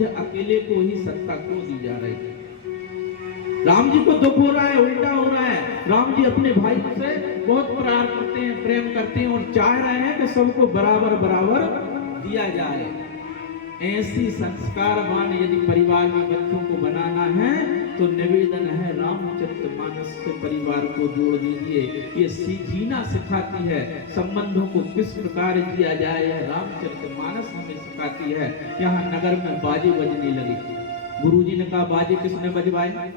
मुझे अकेले को ही सत्ता क्यों दी जा रही है? राम जी को दुख हो रहा है, उल्टा हो रहा है। राम जी अपने भाई से बहुत प्यार करते हैं, प्रेम करते हैं और चाह रहे हैं कि सबको बराबर बराबर दिया जाए। ऐसी संस्कारवान यदि परिवार में बच्चों को बनाना है तो निवेदन है रामचरितमानस से परिवार को जोड़ दीजिए। ये जीना सिखाती है, संबंधों को किस प्रकार जिया जाए यह रामचरितमानस हमें सिखाती है। यहाँ नगर में बाजे बजने लगे। गुरुजी ने कहा बाजे किसने बजवाए?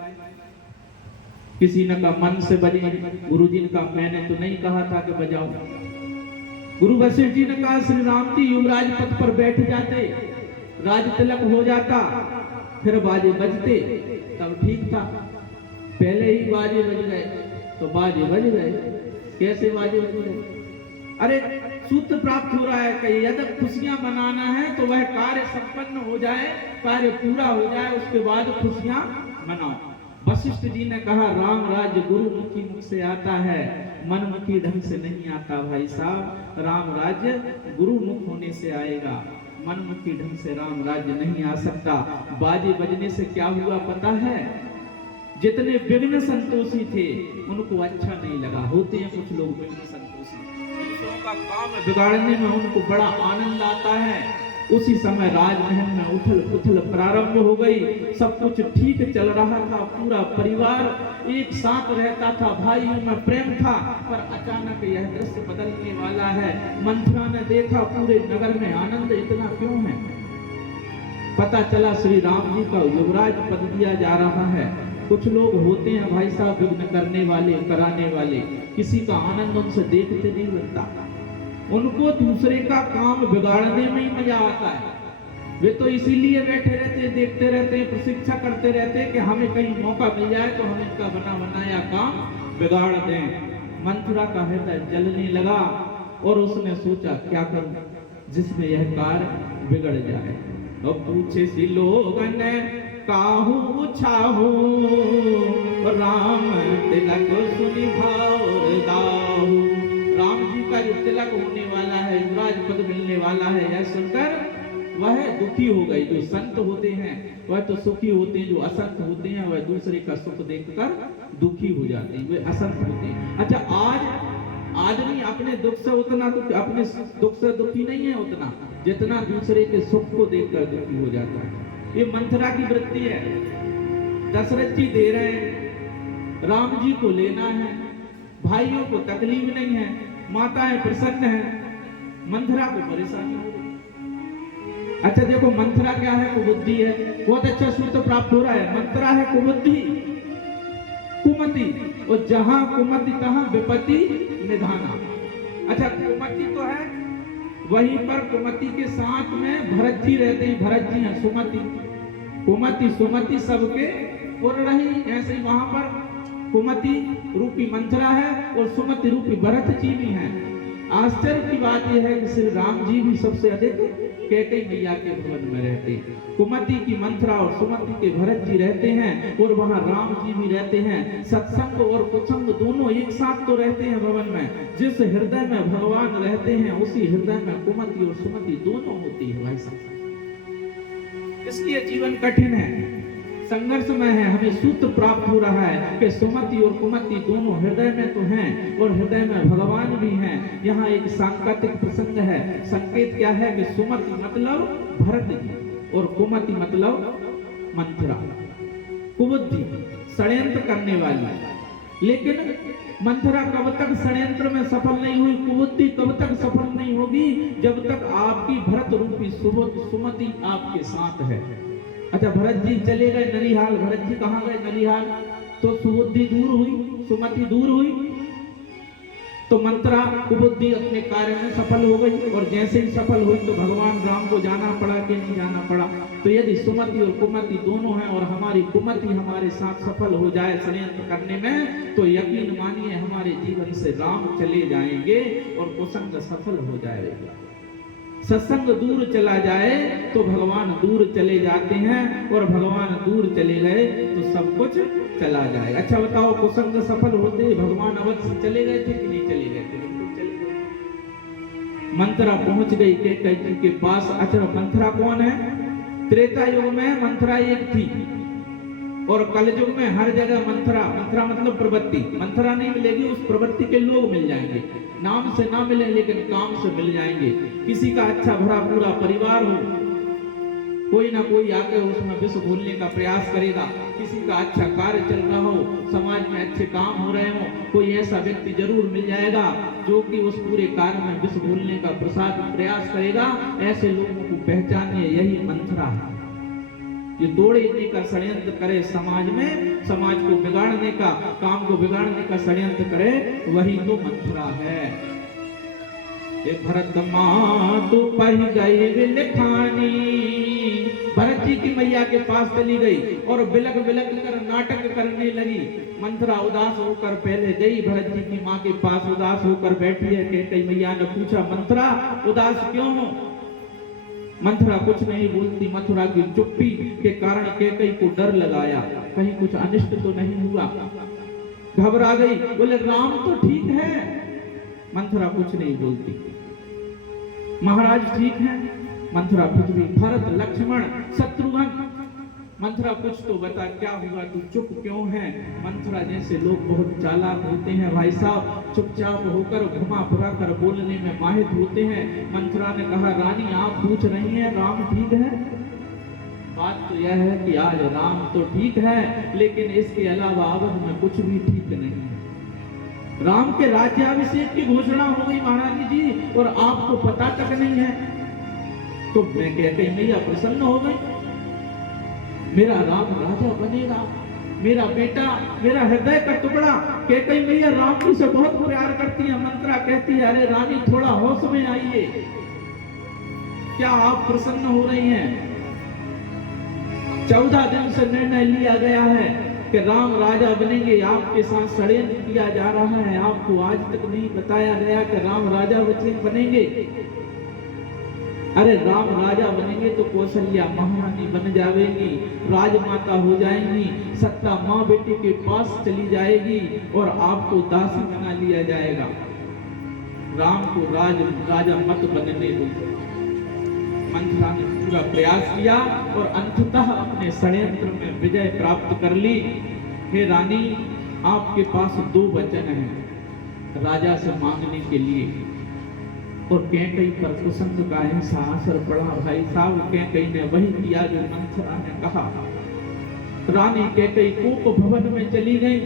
किसी ने कहा मन से बजे। गुरुजी ने कहा मैंने तो नहीं कहा था कि बजाओ। गुरु वशिष्ठ जी ने कहा श्री राम जी युवराज पद पर बैठ जाते, राज तिलक हो जाता, फिर बाजे बजते तब ठीक था। पहले ही बाजे बज गए तो बाजे बज गए। कैसे बाजे बज गए? अरे सूत्र प्राप्त हो रहा है कि यदि खुशियां मनाना है तो वह कार्य संपन्न हो जाए, कार्य पूरा हो जाए, उसके बाद खुशियां मनाओ। वशिष्ठ जी ने कहा राम राज्य गुरुमुखी मुख से आता है, मनमुखी ढंग से नहीं आता भाई साहब। राम राज्य गुरुमुख होने से आएगा, मनमुखी ढंग से राम राज्य नहीं आ सकता। बाजे बजने से क्या हुआ पता है? जितने विघ्न संतोषी थे उनको अच्छा नहीं लगा। होते हैं कुछ लोग विघ्न संतोषी, दूसरों का काम बिगाड़ने में उनको बड़ा आनंद आता है। उसी समय राजमहल में उथल पुथल प्रारंभ हो गई। सब कुछ ठीक चल रहा था, पूरा परिवार एक साथ रहता था, भाइयों में प्रेम था। पर अचानक यह दृश्य बदलने वाला है। मंथरा ने देखा पूरे नगर में आनंद इतना क्यों है? पता चला श्री राम जी का युवराज पद दिया जा रहा है। कुछ लोग होते हैं भाई साहब विघ्न करने वाले, कराने वाले, किसी का आनंद उनसे देखते नहीं बनता। उनको दूसरे का काम बिगाड़ने में ही मजा आता है। वे तो इसीलिए बैठे रहते हैं, देखते रहते हैं, प्रतीक्षा करते रहते हैं कि हमें कहीं मौका मिल जाए तो हम इनका बना बनाया काम बिगाड़ दें। मंथरा का हृदय जलने लगा और उसने सोचा क्या करूं जिसमें यह कार्य बिगड़ जाए। और पूछे सी लोगन काहू छाहू, राम तिलक सुनि भावर दाहू। राम जी का जो तिलक होने वाला है, युवराज पद मिलने वाला है, यह सुनकर वह दुखी हो गई। जो संत होते हैं वह तो सुखी होते हैं, जो असंत होते हैं वह दूसरे का सुख देखकर दुखी हो जाते हैं, वे असंत होते हैं। अच्छा, आज आदमी अपने दुख से उतना अपने दुख से दुखी नहीं है उतना जितना दूसरे के सुख को देखकर दुखी हो जाता है। ये मंथरा की वृत्ति है। दशरथ जी दे रहे हैं, राम जी को लेना है, भाइयों को तकलीफ नहीं है, माताएं प्रसन्न है, मंथरा को परेशानी हो रही। अच्छा देखो, मंथरा क्या है? कुबुद्धि है। बहुत अच्छा सूत्र प्राप्त हो रहा है। मंथरा है कुबुद्धि, कुमति, और जहां कुमति तहां विपत्ति निधाना। अच्छा, कुमति तो है, वहीं पर कुमति के साथ में भरत जी रहते हैं। भरत जी हैं सुमति, कुमति सुमति सबके पुर रही। ऐसे ही वहां पर कुमति रूपी मंथरा है और सुमति रूपी भरत जी भी हैं। आश्चर्य की बात यह है कि श्री राम जी भी सबसे अधिक कैकेयी मैया के भवन में रहते हैं। कुमति की मंथरा और सुमति के भरत जी रहते हैं और वहां राम जी भी रहते हैं। सत्संग और कुसंग दोनों एक साथ तो रहते हैं भवन में। जिस हृदय में भगवान रहते हैं उसी हृदय में कुमति और सुमति दोनों होती है भाई साहब। इसलिए जीवन कठिन है, संघर्ष में है। हमें सूत्र प्राप्त हो रहा है कि सुमति और कुमति दोनों हृदय में तो हैं और हृदय में भगवान भी हैं। यहाँ एक सांकेतिक प्रसंग है। संकेत क्या है कि सुमति मतलब भरत जी और कुमति मतलब मंथरा, कुबुद्धि, षड्यंत्र करने वाली। लेकिन मंथरा कब तक षड्यंत्र में सफल नहीं हुई, कुबुद्धि कब तक सफल नहीं होगी जब तक आपकी भरत रूपी सुमति आपके साथ है। अच्छा, भरत जी चले गए नलिहाल। भरत जी कहाँ गए? नलिहाल। तो सुबुद्धि दूर हुई, सुमति दूर हुई, तो मंथरा कुबुद्धि अपने कार्य में सफल हो गई। और जैसे ही सफल हुई तो भगवान राम को जाना पड़ा कि नहीं जाना पड़ा? तो यदि सुमति और कुमति दोनों हैं और हमारी कुमति हमारे साथ सफल हो जाए षड्यंत्र करने में, तो यकीन मानिए हमारे जीवन से राम चले जाएंगे और कुसंग सफल हो जाएगा। सत्संग दूर चला जाए तो भगवान दूर चले जाते हैं और भगवान दूर चले गए तो सब कुछ चला जाए। अच्छा बताओ, कुसंग सफल होते भगवान अवश्य चले गए थे कि नहीं चले गए थे? बिल्कुल चले गए। मंथरा पहुंच गई कैकेयी के पास। अच्छा, मंथरा कौन है? त्रेता युग में मंथरा एक थी और कलयुग में हर जगह मंथरा, मंथरा मतलब प्रवृत्ति, मंथरा नहीं मिलेगी, उस प्रवृत्ति के लोग मिल जाएंगे, नाम से ना मिले लेकिन काम से मिल जाएंगे। किसी का अच्छा भरा पूरा परिवार हो, कोई ना कोई आके उसमें विष घोलने का प्रयास करेगा। किसी का अच्छा कार्य चल रहा हो, समाज में अच्छे काम हो रहे हो, कोई ऐसा व्यक्ति जरूर मिल जाएगा जो कि उस पूरे कार्य में विष घोलने का प्रयास करेगा। ऐसे लोगों को पहचानिए, यही मंथरा है। ये तोड़ने का षड्यंत्र करे समाज में, समाज को बिगाड़ने का, काम को बिगाड़ने का षड्यंत्र करे, वही तो मंथरा है। भरत माँ तो पढ़ गई विलखानी, भरत जी की मैया के पास चली गई और बिलक बिलक कर नाटक करने लगी। मंथरा उदास होकर पहले गई भरत जी की माँ के पास, उदास होकर बैठी है। कैकेयी मैया ने पूछा, मंथरा उदास क्यों हो? मंथरा कुछ नहीं बोलती। मथुरा की चुप्पी के कारण कैकेयी को डर लगाया, कहीं कुछ अनिष्ट तो नहीं हुआ। घबरा गई, बोले राम तो ठीक है। मंथरा कुछ नहीं बोलती। महाराज ठीक है? मंथरा पृथ्वी, भरत, लक्ष्मण, शत्रुघ्न, मंथरा कुछ तो बता, क्या हुआ, तू चुप क्यों है? मंथरा जैसे लोग बहुत चालाक होते हैं भाई साहब, चुपचाप होकर घुमा फिरा कर बोलने में माहिर होते हैं। मंथरा ने कहा, रानी आप पूछ रही हैं राम ठीक है? बात तो यह है कि आज राम तो ठीक है, लेकिन इसके अलावा अवध में कुछ भी ठीक नहीं है। राम के राज्याभिषेक की घोषणा हो गई महाराज जी, और आपको पता तक नहीं है। तो मैं कैकेयी मैया प्रसन्न हो गई, मेरा राम राजा बनेगा, मेरा बेटा, मेरा हृदय का टुकड़ा। कैकेयी मैया राम जी से बहुत प्यार करती है। मंथरा कहती है, अरे रानी थोड़ा होश में आइए, क्या आप प्रसन्न हो रही हैं? 14 दिन से निर्णय लिया गया है कि राम राजा बनेंगे, आपके साथ षड्यंत्र किया जा रहा है। आपको आज तक नहीं बताया गया कि राम राजा बनेंगे। अरे राम राजा बनेंगे तो कौशल्या महारानी बन जाएगी, राजमाता हो जाएंगी, सत्ता माँ बेटी के पास चली जाएगी और आपको दासी बना लिया जाएगा। राम को राजा मत बनने दो। मंथरा ने पूरा प्रयास किया और अंततः अपने षड्यंत्र में विजय प्राप्त कर ली। हे रानी, आपके पास 2 वचन हैं राजा से मांगने के लिए। और कैकेयी पर कुसंग का ऐसा असर पड़ा भाई साहब, कैकेयी ने वही किया जो मंथरा ने कहा। रानी कैकेयी कोप भवन में चली गई।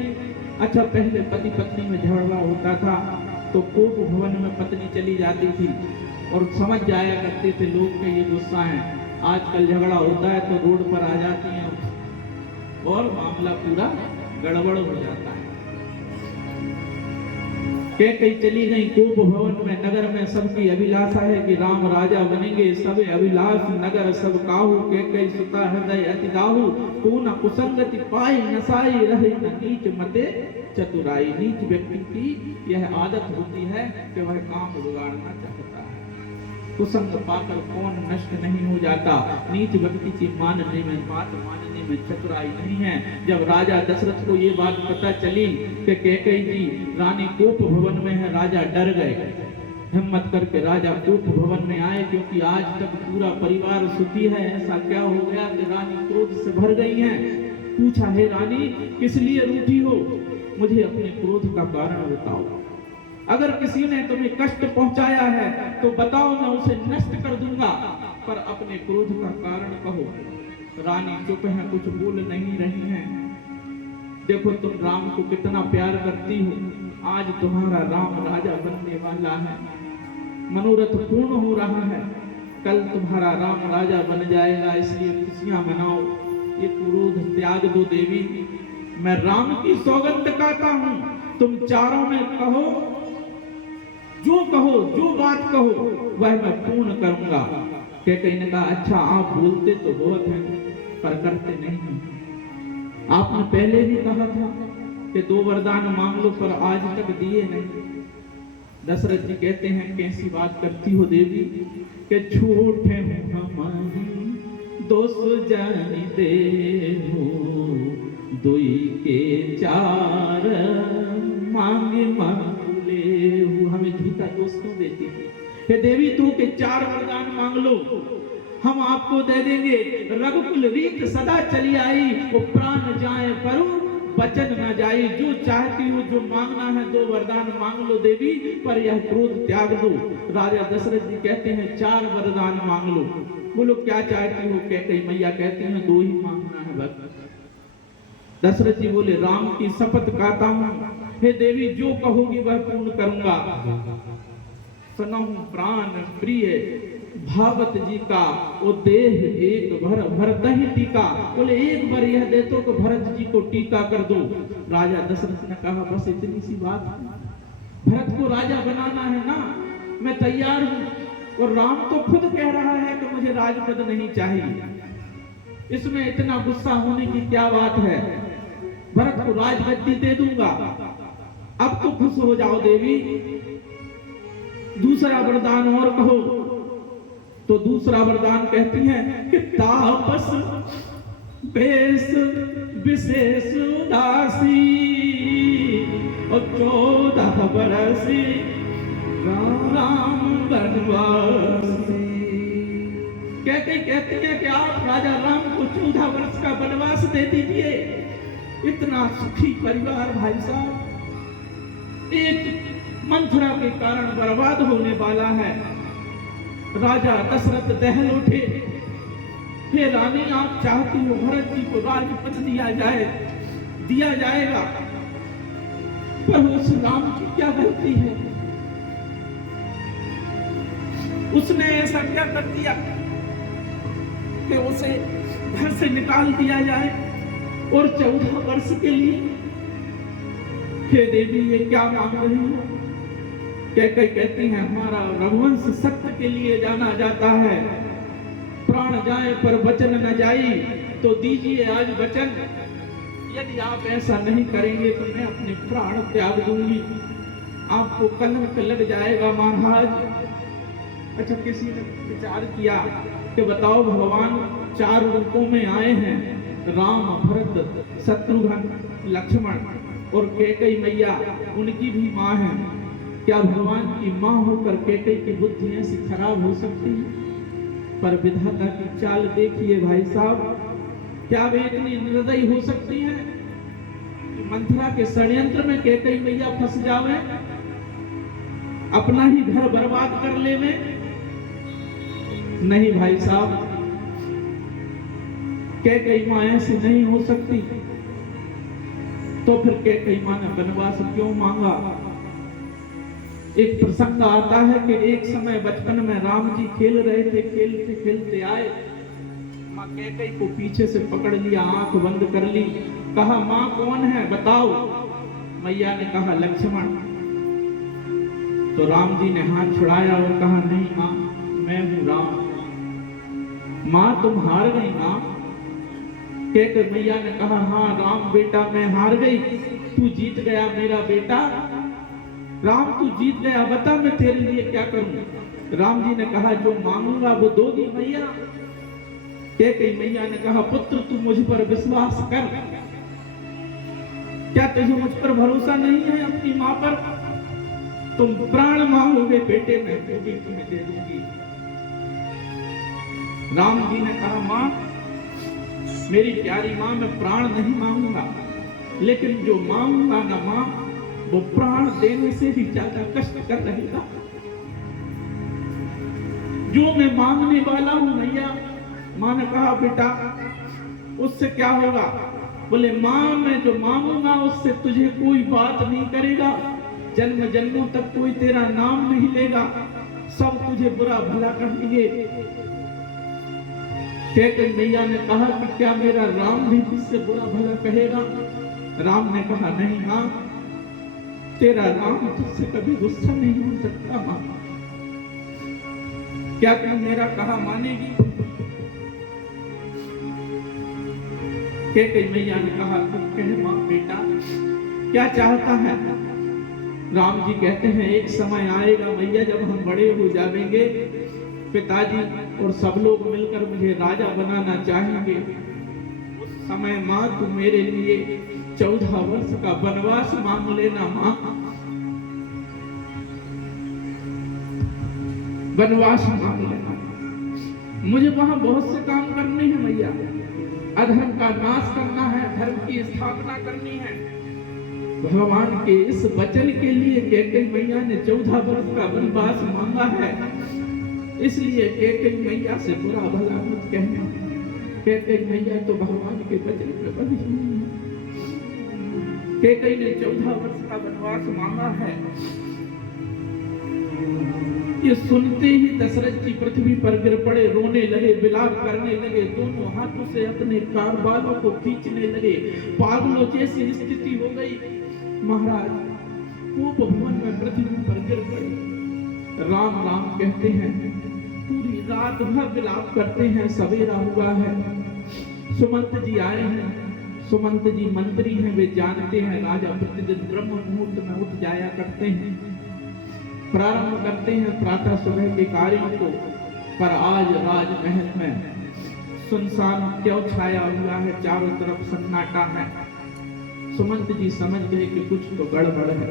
अच्छा, पहले पति पत्नी में झगड़ा होता था तो कोप भवन में पत्नी चली जाती थी और समझ जाया करते थे लोग के ये गुस्सा है। आजकल झगड़ा होता है तो रोड पर आ जाती हैं और मामला पूरा गड़बड़ हो जाता है। कैकेयी चली गई कोप भवन में। नगर में सबकी अभिलाषा है कि राम राजा बनेंगे, सब अभिलाष नगर सब काहू। कैकेयी सुता हृदय अति दाहू, तू न कुसंगति पाई नसाई, रहे न नीच मते चतुराई। नीच व्यक्ति की यह आदत होती है कि वह काम बिगाड़ना चाहता है। कुसंग पाकर कौन नष्ट नहीं हो जाता। नीच व्यक्ति की मानने में, बात मानने में चतुराई नहीं है। जब राजा दशरथ को ये बात पता चली कि कैकेयी जी रानी कोप भवन में है, राजा डर गए। हिम्मत करके राजा कोप भवन में आए, क्योंकि आज तक पूरा परिवार सुखी है। ऐसा क्या हो गया कि रानी क्रोध से भर गई हैं। पूछा, हे रानी किस लिए रूठी हो? मुझे अपने क्रोध का कारण बताओ। अगर किसी ने तुम्हें कष्ट पहुंचाया है तो बताओ, मैं उसे नष्ट कर दूंगा, पर अपने क्रोध का कारण कहो। रानी चुप है, कुछ बोल नहीं रही हैं। देखो तुम राम को कितना प्यार करती हो, आज तुम्हारा राम राजा बनने वाला है, मनोरथ पूर्ण हो रहा है, कल तुम्हारा राम राजा बन जाएगा, इसलिए खुशियां मनाओ, ये क्रोध त्याग दो देवी। मैं राम की सौगंध खाता हूं, तुम चारों में कहो, जो कहो, जो बात कहो वह मैं पूर्ण करूंगा। कैकेयी ने कहा, अच्छा आप बोलते तो बहुत हैं पर करते नहीं हैं। आपने पहले भी कहा था कि 2 वरदान मांग लो, पर आज तक दिए नहीं। दशरथ जी कहते हैं, कैसी बात करती हो देवी, कि छोटे हमारी दोस्त जानी दे हो, दुई के 4 मांगे मांगले हो। हमें झूठा दोस्त क्यों देती है? हे देवी, तू के 4 वरदान मांग लो, हम आपको दे देंगे। रघुकुल रीत सदा चली आई, वो प्राण जाए परु वचन न जाई। जो चाहती हो, जो मांगना है, दो वरदान मांग लो देवी, पर यह क्रोध त्याग दो। राजा दशरथ जी कहते हैं 4 वरदान मांग लो। बोलो क्या चाहती हो? कैकेयी मैया कहती हैं 2 ही मांगना है बस। दशरथ जी बोले राम की शपथ खाता हूं, हे देवी जो कहोगी वह पूर्ण करूंगा। सुनहु प्राण प्रिय भावत जी का, वो देह एक भर भरत ही टीका। बोले एक बार यह दे तो भरत जी को टीका कर दो। राजा दशरथ ने कहा बस इतनी सी बात है, भरत को राजा बनाना है ना, मैं तैयार हूं। और राम तो खुद कह रहा है कि मुझे राजपद नहीं चाहिए, इसमें इतना गुस्सा होने की क्या बात है, भरत को राजगद्दी दे दूंगा। अब तो खुश हो जाओ देवी, दूसरा वरदान और कहो। तो दूसरा वरदान कहती हैं कि तापस बेस विशेष उदासी, और 14 बरसी राम वनवासी। कहती है कि आप राजा राम को 14 वर्ष का वनवास दे दीजिए। इतना सुखी परिवार भाई साहब एक मंथरा के कारण बर्बाद होने वाला है। राजा दशरथ दहल उठे, हे रानी आप चाहती हो भरत जी को राजपद दिया जाएगा, पर उस राम की क्या गलती है? उसने ऐसा क्या कर दिया कि उसे घर से निकाल दिया जाए और 14 वर्ष के लिए? हे देवी ये क्या मांग रही हो? कैकेयी कहती है हमारा रघुवंश सत्य के लिए जाना जाता है, प्राण जाए पर वचन न जाई, तो दीजिए आज वचन। यदि आप ऐसा नहीं करेंगे तो मैं अपने प्राण त्याग दूंगी। आपको कलंक लग जाएगा महाराज। अच्छा किसी ने विचार किया कि बताओ भगवान 4 रूपों में आए हैं, राम भरत शत्रुघ्न लक्ष्मण, और कैकेयी मैया उनकी भी माँ है। क्या भगवान की माँ होकर कैकेयी की बुद्धि ऐसी खराब हो सकती है? पर विधाता की चाल देखिए भाई साहब, क्या वे इतनी निर्दयी हो सकती हैं कि मंथरा के षड्यंत्र में कैकेयी मैया फंस जावे, अपना ही घर बर्बाद कर लेवे? नहीं भाई साहब, कैकेयी माँ ऐसी नहीं हो सकती। तो फिर कैकेयी माँ ने वनवास क्यों मांगा? एक प्रसंग आता है कि एक समय बचपन में राम जी खेल रहे थे, खेलते खेलते आए, माँ कैकेयी को पीछे से पकड़ लिया, आंख बंद कर ली, कहा माँ कौन है बताओ। मैया ने कहा लक्ष्मण। तो राम जी ने हाथ छुड़ाया और कहा नहीं माँ मैं हूं राम। माँ तुम हार गई माँ। कैकेयी मैया ने कहा हाँ राम बेटा मैं हार गई, तू जीत गया मेरा बेटा। राम तू जीत गया, बता मैं तेरे लिए क्या करूं? राम जी ने कहा जो मांगूंगा वो दोगी मैया। कैकेयी मैया ने कहा पुत्र तू मुझ पर विश्वास कर, क्या तुझे मुझ पर भरोसा नहीं है अपनी माँ पर? तुम प्राण मांगोगे बेटे मैं वो भी तुम्हें दे दूंगी। राम जी ने कहा माँ मेरी प्यारी माँ मैं प्राण नहीं मांगूंगा, लेकिन जो मांगूंगा ना माँ वो प्राण देने से भी ज्यादा कष्ट कर रहेगा। जो मैं मांगने वाला हूं मैया। माँ ने कहा बेटा उससे क्या होगा? बोले माँ मैं जो मांगूंगा उससे तुझे कोई बात नहीं करेगा, जन्म जन्मों तक कोई तेरा नाम नहीं लेगा, सब तुझे बुरा भला कहेंगे। कैकेयी मैया ने कहा कि क्या मेरा राम भी तुझसे बुरा भला कहेगा? राम ने कहा नहीं माँ, तेरा राम तुझसे कभी गुस्सा नहीं हो सकता माँ। क्या तुम मेरा कहा मानेगी? कैकेयी मैया ने कहा तुम कहे माँ बेटा क्या चाहता है? राम जी कहते हैं एक समय आएगा मैया जब हम बड़े हो जाएंगे, पिताजी और सब लोग मिलकर मुझे राजा बनाना चाहेंगे। उस समय माँ तुम मेरे लिए 14 वर्ष का वनवास मांग लेना माँ, वनवास मांग लेना। मुझे वहां बहुत से काम करने हैं मैया, अधर्म का नाश करना है, धर्म की स्थापना करनी है। भगवान के इस वचन के लिए कैकेयी मैया ने 14 वर्ष का वनवास मांगा है। इसलिए कैकेयी मैया से बुरा भला मत कहना। कैकेयी मैया तो भगवान के वचन पे बनी हुई है। कैकेयी ने 14 वर्ष का वनवास मांगा है। ये सुनते ही दशरथ जी पृथ्वी पर गिर पड़े, रोने लगे, विलाप करने लगे, दोनों हाथों से अपने कारबारों को खींचने लगे। पागलों जैसी स्थिति हो गई। महाराज कोप भवन में पृथ्वी पर गिर पड़े, राम राम कहते हैं, पूरी रात भर विलाप करते हैं। सवेरा हुआ है, सुमंत जी आए हैं। सुमंत जी मंत्री हैं, वे जानते हैं राजा प्रतिदिन ब्रह्म मुहूर्त में उठ जाया करते हैं, प्रारंभ करते हैं प्रातः सुबह के कार्यों को। पर आज राजमहल में सुनसान क्यों छाया हुआ है, चारों तरफ सन्नाटा है। सुमंत जी समझ गए कि कुछ तो गड़बड़ है।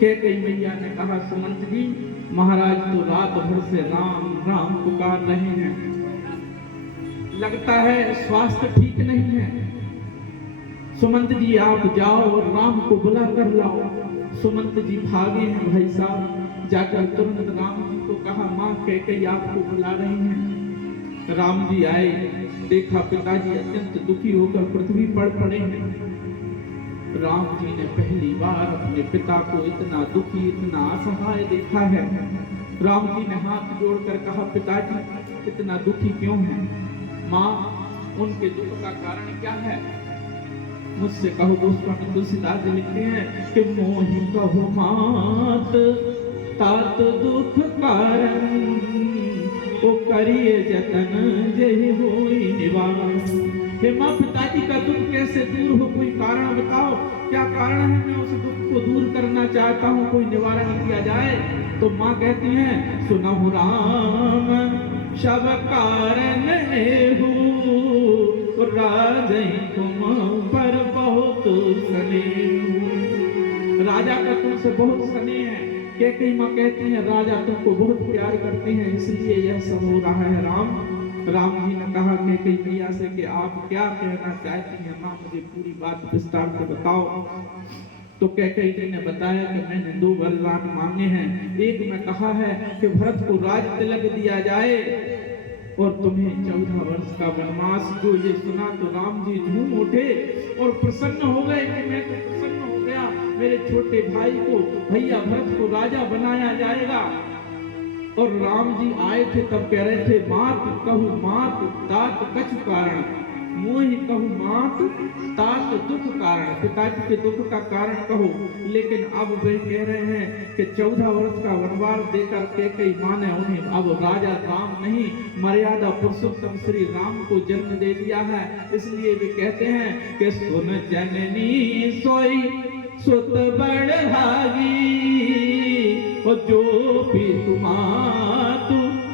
कैकेयी मैया ने कहा, सुमंत जी महाराज तो रात भर से राम राम पुकार रहे हैं, लगता है स्वास्थ्य ठीक नहीं है। सुमंत जी आप जाओ और राम को बुला कर लाओ। सुमंत जी भागे हैं भाई साहब, जाकर तुरंत राम जी को कहा, माँ कैकेयी आपको बुला रही हैं। राम जी आए, देखा पिताजी अत्यंत दुखी होकर पृथ्वी पर पड़े हैं। राम जी ने पहली बार अपने पिता को इतना दुखी, इतना असहाय देखा है। राम जी ने हाथ जोड़कर कहा, पिताजी इतना दुखी क्यों हैं? माँ उनके दुख का कारण क्या है? मुझसे कहो। गोस्वामी तुलसीदास जी लिखते हैं कि मोहि कहो मात तात दुख कारण, ओ करिए जतन जेहि होई निवारण। हे माँ पिताजी का दुख कैसे दूर हो, कोई कारण बताओ, क्या कारण है? मैं उस दुख को दूर करना चाहता हूँ, कोई निवारण किया जाए। तो माँ कहती हैं, सुनहु राम सब कारण हो, राजै तुम पर बहुत स्नेह। राजा का तुमसे बहुत स्नेह है। कैकेयी माँ कहती हैं, राजा तुमको बहुत प्यार करते हैं, इसलिए यह सब हो रहा है। राम जी ने कहा कैकेयी मैया से कि आप क्या कहना चाहती हैं माँ, मुझे पूरी बात विस्तार से बताओ। तो कैकेयी जी ने बताया कि मैंने 2 वरदान मांगे हैं। एक में कहा है कि भरत को राज तिलक दिया जाए और तुम्हें 14 वर्ष का वनवास। जो ये सुना तो राम जी झूम उठे और प्रसन्न हो गए कि मैं तो प्रसन्न हो गया, मेरे छोटे भाई को, भैया भरत को राजा बनाया जाएगा। और राम जी आए थे तब कह रहे थे, मात कहू मात तात कछु कारण, मोहि कहू मात तात दुख कारण। पिताजी के दुख का कारण कहो। लेकिन अब वे कह रहे हैं कि 14 वर्ष का वनवास देकर कैकेयी माँ ने उन्हें अब राजा राम नहीं, मर्यादा पुरुषोत्तम श्री राम को जन्म दे दिया है। इसलिए वे कहते हैं कि सुन जननी सोई सुत बढ़ागी, जो भी तुम्हात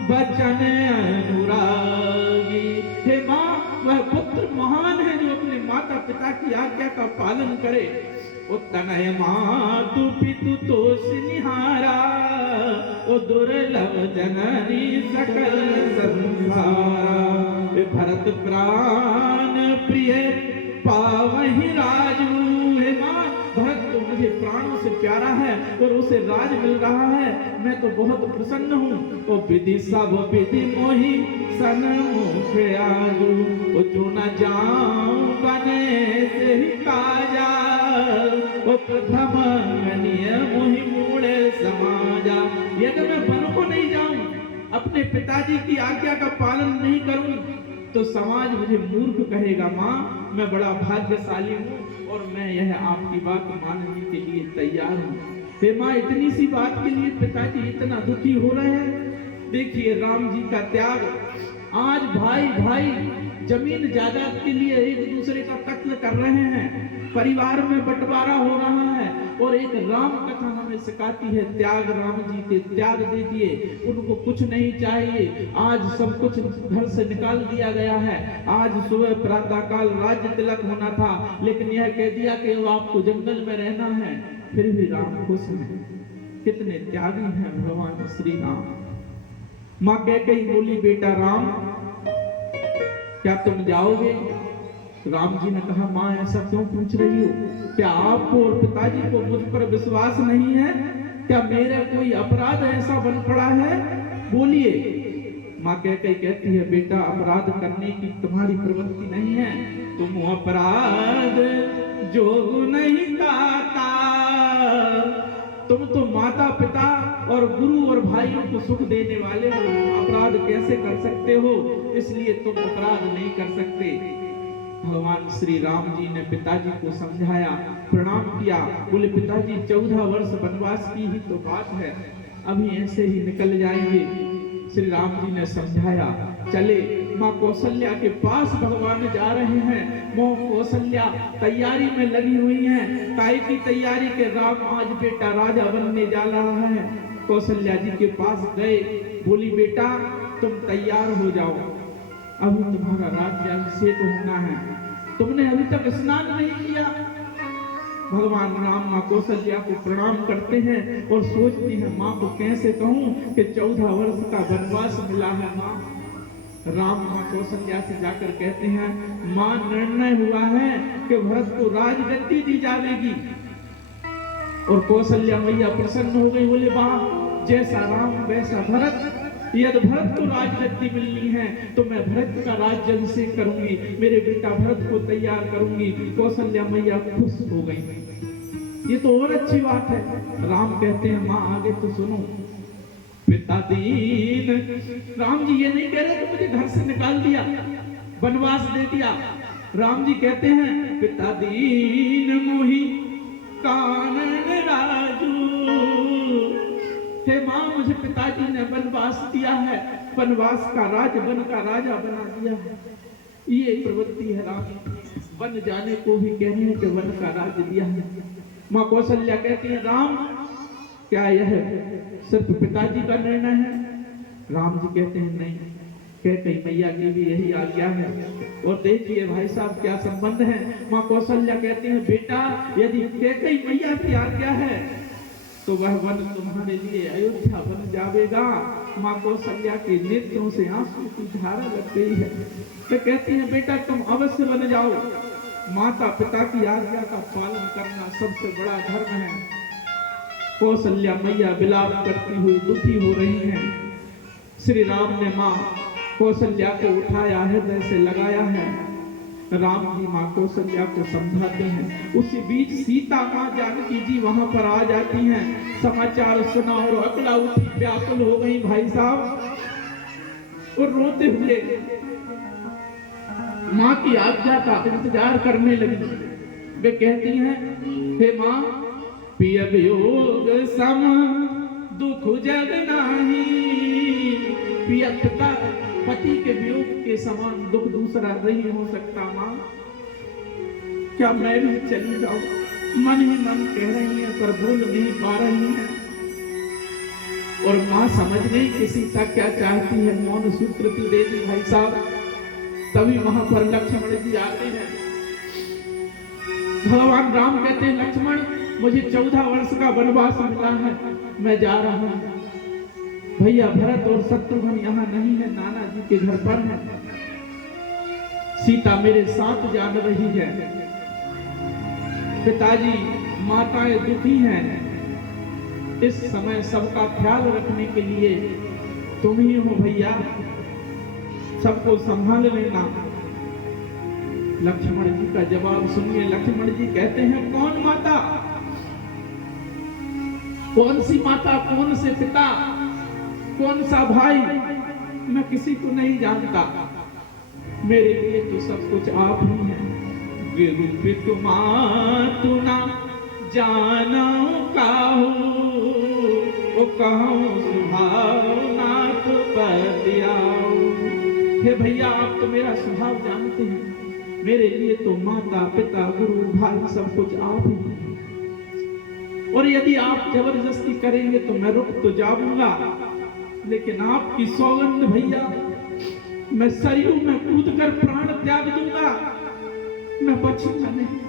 बचन अनुरागी। हे माँ वह पुत्र महान है जो अपने माता पिता की आज्ञा का पालन करे। तनय मातु पितु तोष निहारा, ओ दुर्लभ जननी सकल संसारा। भरत प्राण प्रिय पावहि राजू। हे माँ भरत तो मुझे प्राणों से प्यारा है और उसे राज मिल रहा है, मैं तो बहुत प्रसन्न हूँ। ओ विधि सब विधि मोहि सन्मुख आजू, ओ जो न जाऊं बने से ही काजा, ओ प्रथम गणिय मोहि मूढ़े समाजा। यदि मैं वन को नहीं जाऊं, अपने पिताजी की आज्ञा का पालन नहीं करूं, तो समाज मुझे मूर्ख कहेगा। माँ मैं बड़ा भाग्यशाली हूँ और मैं यह आपकी बात मानने के लिए तैयार हूँ। हे माँ इतनी सी बात के लिए पिताजी इतना दुखी हो रहे हैं। देखिए राम जी का त्याग। आज भाई भाई जमीन जायदाद के लिए एक दूसरे का कत्ल कर रहे हैं, परिवार में बंटवारा हो रहा है। और एक राम कथा हमें सिखाती है त्याग। राम जी के त्याग देखिए, उनको कुछ नहीं चाहिए। आज सब कुछ घर से निकाल दिया गया है। आज सुबह प्रातः काल राज्य तिलक होना था, लेकिन यह कह दिया कि आपको जंगल में रहना है। फिर भी राम खुश हैं। कितने त्यागी हैं भगवान श्री राम। माँ कैकेयी बोली, बेटा राम क्या तुम जाओगे? राम जी ने कहा, माँ ऐसा क्यों पूछ रही हो? क्या आपको और पिताजी को मुझ पर विश्वास नहीं है? क्या मेरा कोई अपराध ऐसा बन पड़ा है? बोलिए। माँ कैकेयी कहती है, बेटा अपराध करने की तुम्हारी प्रवृत्ति नहीं है, तुम अपराध जोग नहीं ताता, तुम तो माता पिता और गुरु और भाइयों को सुख देने वाले हो, अपराध कैसे कर सकते हो? इसलिए तुम अपराध नहीं कर सकते। भगवान श्री राम जी ने पिताजी को समझाया, प्रणाम किया, बोले पिताजी 14 वर्ष वनवास की ही तो बात है, अभी ऐसे ही निकल जाएंगे। श्री राम जी ने समझाया, चले। माँ कौशल्या के पास भगवान जा रहे हैं। माँ कौशल्या तैयारी में लगी हुई हैं। काय की तैयारी के? राम आज बेटा राजा बनने जा रहा है। कौशल्या जी के पास गए, बोली बेटा तुम तैयार हो जाओ, अभी तुम्हारा राज्याभिषेक होना है, तुमने अभी तक स्नान नहीं किया। भगवान राम माँ कौशल्या को प्रणाम करते हैं और सोचती हैं, माँ को कैसे कहूं कि 14 वर्ष का वनवास मिला है। माँ राम माँ कौशल्या से जाकर कहते हैं, माँ निर्णय हुआ है कि भरत को राजगद्दी दी जाएगी। और कौशल्या मैया प्रसन्न हो गई, बोले वाह, जैसा राम वैसा भरत, यदि भरत को राजगद्दी मिलनी है तो मैं भरत का राज्याभिषेक करूंगी, मेरे बेटा भरत को तैयार करूंगी। कौशल्या मैया खुश हो गई। ये तो और अच्छी बात है। राम कहते हैं, माँ आगे तो सुनो। पिता दीन, राम जी ये नहीं कह रहे कि मुझे घर से निकाल दिया, वनवास दे दिया। राम जी कहते हैं, पिता दीन मोहि कानन राजू, हे माँ मुझे पिताजी ने वनवास दिया है, वनवास का राज वन का राजा बना दिया है। ये प्रवृत्ति है राम, वन जाने को भी कहने हैं कि वन का राज दिया है। माँ कौशल्या कहती है, राम क्या यह सिर्फ पिताजी का निर्णय है? राम जी कहते हैं नहीं, कैकेयी मैया की भी यही आज्ञा है। और देखिए भाई साहब क्या संबंध है। माँ कौशल्या कहती है, बेटा यदि कैकेयी मैया की आज्ञा है तो वह वन तुम्हारे लिए अयोध्या बन जाएगा। माँ कौशल्या के नेत्रों से आंसू की धारा लग गई है। तो कहती है, बेटा तुम अवश्य बन जाओ, माता पिता की आज्ञा का पालन करना सबसे बड़ा धर्म है। कौशल्या मैया विलाप करती हुई दुखी हो रही हैं। श्री राम ने माँ कौशल्या को उठाया, हृदय से लगाया है। राम जी माँ कौशल्या को समझाते हैं। उसी बीच सीता माँ जानकी जी वहां पर आ जाती हैं। समाचार सुना और अकला उठी, व्याकुल हो गई भाई साहब, और रोते हुए माँ की आज्ञा का इंतजार करने लगी। वे कहती हैं, हे माँ पिय वियोग सम दुख जग नाही, पिया पिता पति के वियोग के समान दुख दूसरा नहीं हो सकता। माँ क्या मैं भी चली जाऊं? मन ही मन कह रही है पर बोल नहीं पा रही है। और माँ समझ नहीं किसी तक क्या चाहती है, मौन स्वीकृति दे दी भाई साहब। तभी वहां पर लक्ष्मण जी आते हैं। भगवान राम कहते हैं, लक्ष्मण मुझे 14 वर्ष का वनवास मिला है, मैं जा रहा हूं। भैया भरत और शत्रुघ्न यहाँ नहीं है, नाना जी के घर पर है। सीता मेरे साथ जा रही है। पिताजी माताएं दुखी हैं। इस समय सबका ख्याल रखने के लिए तुम ही हो भैया, सबको संभाल लेना। लक्ष्मण जी का जवाब सुनिए। लक्ष्मण जी कहते हैं, कौन माता, कौन सी माता, कौन से पिता, कौन सा भाई, मैं किसी को नहीं जानता। मेरे लिए तो सब कुछ आप ही हैं। विरूपित मातु ना जाना काहू, ओ कहूँ स्वभाव नाथ पतियाऊ। हे भैया आप तो मेरा स्वभाव जानते हैं, मेरे लिए तो माता पिता गुरु भाई सब कुछ आप ही हैं। और यदि आप जबरदस्ती करेंगे तो मैं रुक तो जाऊंगा, लेकिन आपकी सौगंध भैया, मैं सरयू में कूदकर प्राण त्याग दूंगा, मैं बचूंगा नहीं।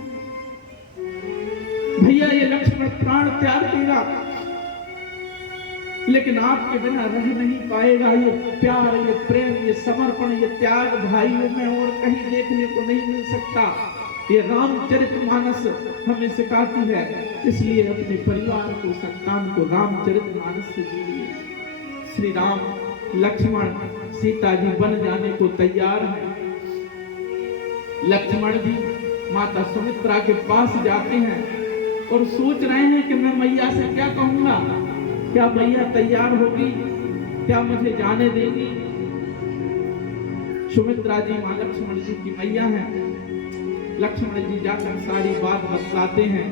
भैया ये लक्ष्मण प्राण त्याग देगा। लेकिन आपके बिना रह नहीं पाएगा। ये प्यार, ये प्रेम, ये समर्पण, ये त्याग भाइयों में और कहीं देखने को नहीं मिल सकता। ये रामचरितमानस हमें सिखाती है। इसलिए अपने परिवार को, संतान को रामचरितमानस से जोड़िए। श्री राम लक्ष्मण सीता जी बन जाने को तैयार हैं। लक्ष्मण जी माता सुमित्रा के पास जाते हैं और सोच रहे हैं कि मैं मैया से क्या कहूंगा, क्या मैया तैयार होगी, क्या मुझे जाने देगी। सुमित्रा जी मां लक्ष्मण जी की मैया हैं। लक्ष्मण जी जाकर सारी बात बतलाते हैं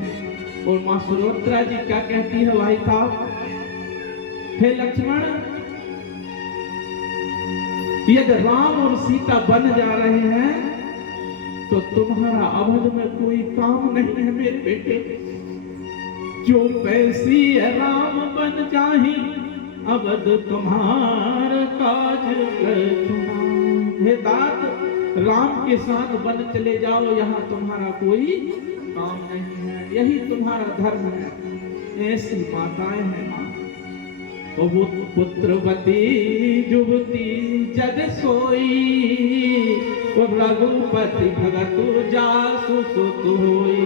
और मां सुमित्रा जी क्या कहती है, भाई साहब, हे लक्ष्मण, यदि राम और सीता बन जा रहे हैं तो तुम्हारा अवध में कोई काम नहीं है मेरे बेटे। जो पैसी राम बन जाहि अवध तुम्हार काज चुना। हे तात, राम के साथ बन चले जाओ, यहाँ तुम्हारा कोई काम नहीं है, यही तुम्हारा धर्म है। ऐसी माताएं हैं मां। वो पुत्रवती जुवती जग सोई, रघुपति भगत जासु सुत होई।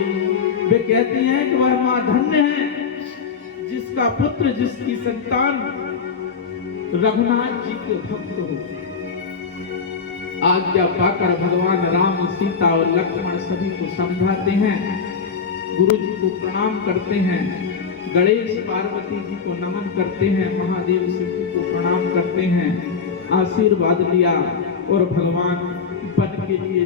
वे कहती हैं कि वह मां धन्य है जिसका पुत्र, जिसकी संतान रघुनाथ जी के भक्त हो। आज्ञा पाकर भगवान राम, सीता और लक्ष्मण सभी को समझाते हैं, गुरु जी को प्रणाम करते हैं, गणेश पार्वती जी को नमन करते हैं, महादेव शिव जी को प्रणाम करते हैं, आशीर्वाद लिया और भगवान बन के लिए